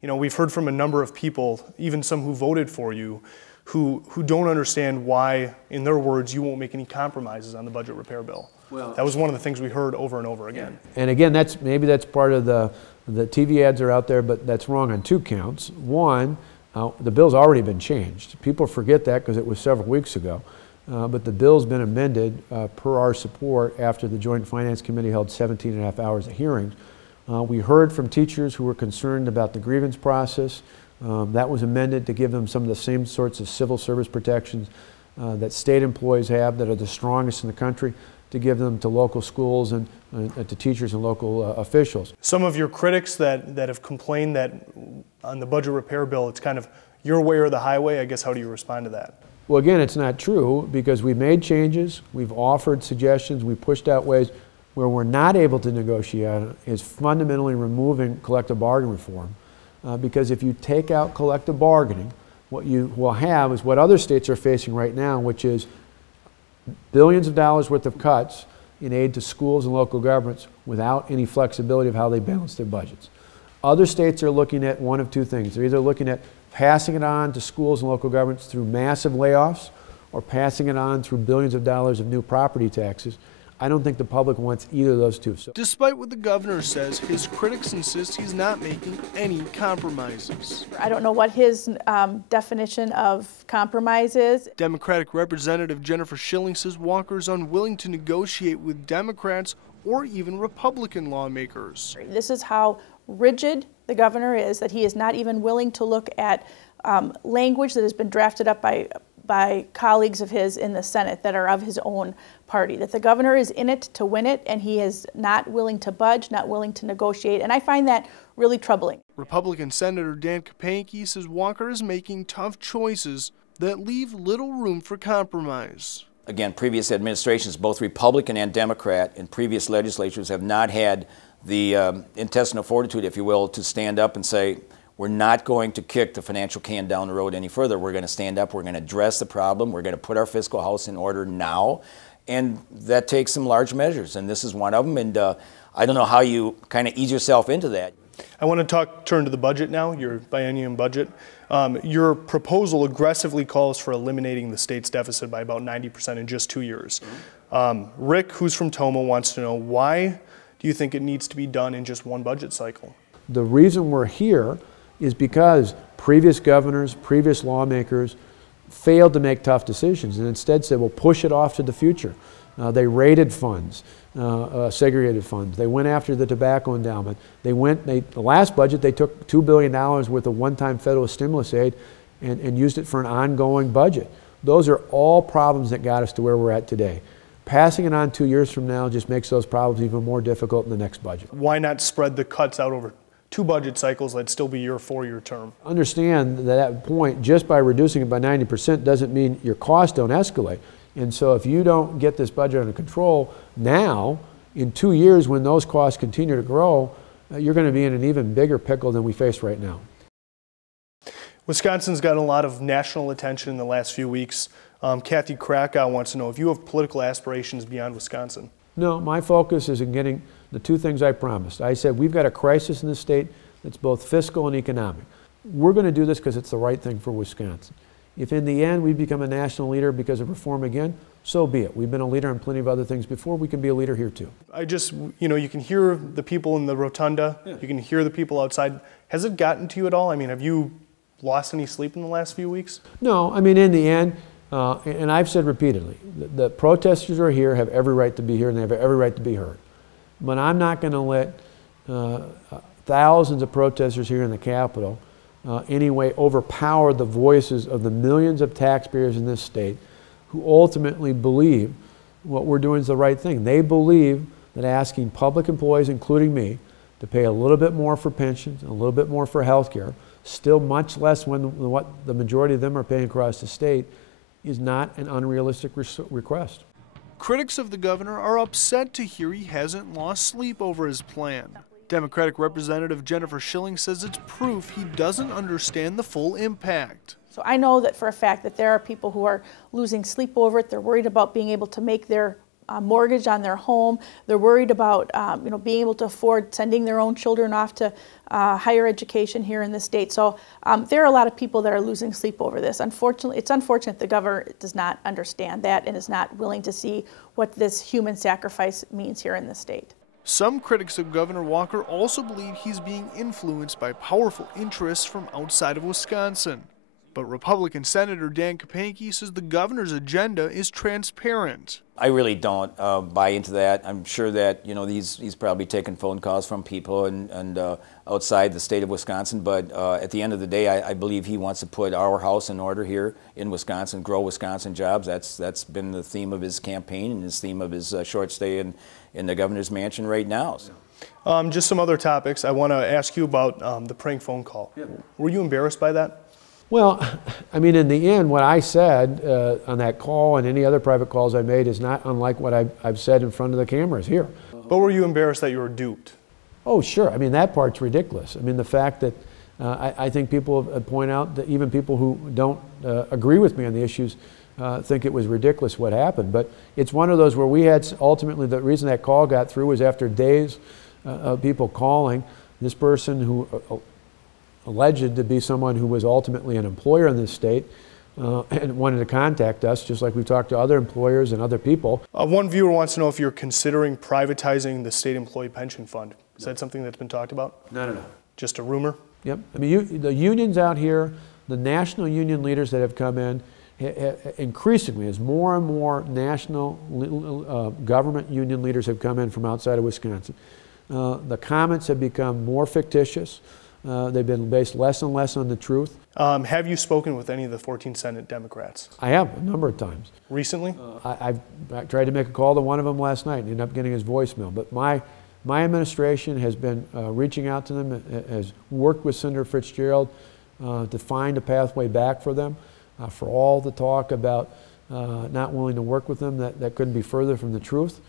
You know, we've heard from a number of people, even some who voted for you, who don't understand why, in their words, you won't make any compromises on the budget repair bill. Well, that was one of the things we heard over and over again. And again, maybe that's part of the TV ads are out there, but that's wrong on two counts. One, the bill's already been changed. People forget that because it was several weeks ago. But the bill's been amended per our support after the Joint Finance Committee held 17 and a half hours of hearings. We heard from teachers who were concerned about the grievance process. That was amended to give them some of the same sorts of civil service protections that state employees have that are the strongest in the country, to give them to local schools and to teachers and local officials. Some of your critics that have complained that on the budget repair bill it's kind of your way or the highway, I guess how do you respond to that? Well, again, it's not true because we've made changes, we've offered suggestions, we pushed out ways. Where we're not able to negotiate is fundamentally removing collective bargaining reform. Because if you take out collective bargaining, what you will have is what other states are facing right now, which is billions of dollars worth of cuts in aid to schools and local governments without any flexibility of how they balance their budgets. Other states are looking at one of two things. They're either looking at passing it on to schools and local governments through massive layoffs or passing it on through billions of dollars of new property taxes. I don't think the public wants either of those two. Despite what the governor says, his critics insist he's not making any compromises. I don't know what his definition of compromise is. Democratic Representative Jennifer Schilling says Walker is unwilling to negotiate with Democrats or even Republican lawmakers. This is how rigid the governor is, that he is not even willing to look at language that has been drafted up by colleagues of his in the Senate that are of his own party, that the governor is in it to win it, and he is not willing to budge, not willing to negotiate, and I find that really troubling. Republican Senator Dan Kapanke says Walker is making tough choices that leave little room for compromise. Again, previous administrations, both Republican and Democrat, in previous legislatures have not had the intestinal fortitude, if you will, to stand up and say, we're not going to kick the financial can down the road any further. We're going to stand up, we're going to address the problem, we're going to put our fiscal house in order now, and that takes some large measures, and this is one of them, and I don't know how you kind of ease yourself into that. I want to turn to the budget now, your biennium budget. Your proposal aggressively calls for eliminating the state's deficit by about 90% in just 2 years. Rick, who's from Toma, wants to know, why do you think it needs to be done in just one budget cycle? The reason we're here is because previous governors, previous lawmakers failed to make tough decisions and instead said, well, push it off to the future. They raided funds, segregated funds. They went after the tobacco endowment. The last budget, they took $2 billion worth of one-time federal stimulus aid and used it for an ongoing budget. Those are all problems that got us to where we're at today. Passing it on 2 years from now just makes those problems even more difficult in the next budget. Why not spread the cuts out over 2 budget cycles? That'd still be your 4-year term. Understand that at that point, just by reducing it by 90% doesn't mean your costs don't escalate. And so if you don't get this budget under control now, in 2 years when those costs continue to grow, you're going to be in an even bigger pickle than we face right now. Wisconsin's gotten a lot of national attention in the last few weeks. Kathy Krakow wants to know if you have political aspirations beyond Wisconsin. No, my focus is in getting the 2 things I promised. I said we've got a crisis in the state that's both fiscal and economic. We're going to do this because it's the right thing for Wisconsin. If in the end we become a national leader because of reform again, so be it. We've been a leader on plenty of other things before. We can be a leader here too. You can hear the people in the rotunda. Yeah. You can hear the people outside. Has it gotten to you at all? I mean, have you lost any sleep in the last few weeks? No, I mean, in the end, and I've said repeatedly, the protesters who are here have every right to be here and they have every right to be heard. But I'm not going to let thousands of protesters here in the Capitol anyway overpower the voices of the millions of taxpayers in this state who ultimately believe what we're doing is the right thing. They believe that asking public employees, including me, to pay a little bit more for pensions, a little bit more for health care, still much less than what the majority of them are paying across the state, is not an unrealistic request. Critics of the governor are upset to hear he hasn't lost sleep over his plan. Democratic Representative Jennifer Schilling says it's proof he doesn't understand the full impact. So I know that for a fact that there are people who are losing sleep over it. They're worried about being able to make their mortgage on their home. They're worried about being able to afford sending their own children off to higher education here in the state. So there are a lot of people that are losing sleep over this. Unfortunately, it's unfortunate the governor does not understand that and is not willing to see what this human sacrifice means here in the state. Some critics of Governor Walker also believe he's being influenced by powerful interests from outside of Wisconsin. But Republican Senator Dan Kapanke says the governor's agenda is transparent. I really don't buy into that. I'm sure that he's probably taking phone calls from people and outside the state of Wisconsin. But at the end of the day, I believe he wants to put our house in order here in Wisconsin, grow Wisconsin jobs. That's been the theme of his campaign and his theme of his short stay in the governor's mansion right now. So. Just some other topics. I want to ask you about the prank phone call. Yeah. Were you embarrassed by that? Well, I mean, in the end, what I said on that call and any other private calls I made is not unlike what I've said in front of the cameras here. But were you embarrassed that you were duped? Oh, sure. I mean, that part's ridiculous. I mean, the fact that I think people point out that even people who don't agree with me on the issues think it was ridiculous what happened. But it's one of those where we had, ultimately, the reason that call got through was after days of people calling. This person who alleged to be someone who was ultimately an employer in this state and wanted to contact us, just like we've talked to other employers and other people. One viewer wants to know if you're considering privatizing the state employee pension fund. Is that something that's been talked about? No. Just a rumor? Yep. I mean, the unions out here, the national union leaders that have come in, increasingly, as more and more national government union leaders have come in from outside of Wisconsin, the comments have become more fictitious. They've been based less and less on the truth. Have you spoken with any of the 14 Senate Democrats? I have, a number of times. Recently? I tried to make a call to one of them last night and ended up getting his voicemail. But my administration has been reaching out to them, has worked with Senator Fitzgerald to find a pathway back for them. For all the talk about not willing to work with them, that couldn't be further from the truth.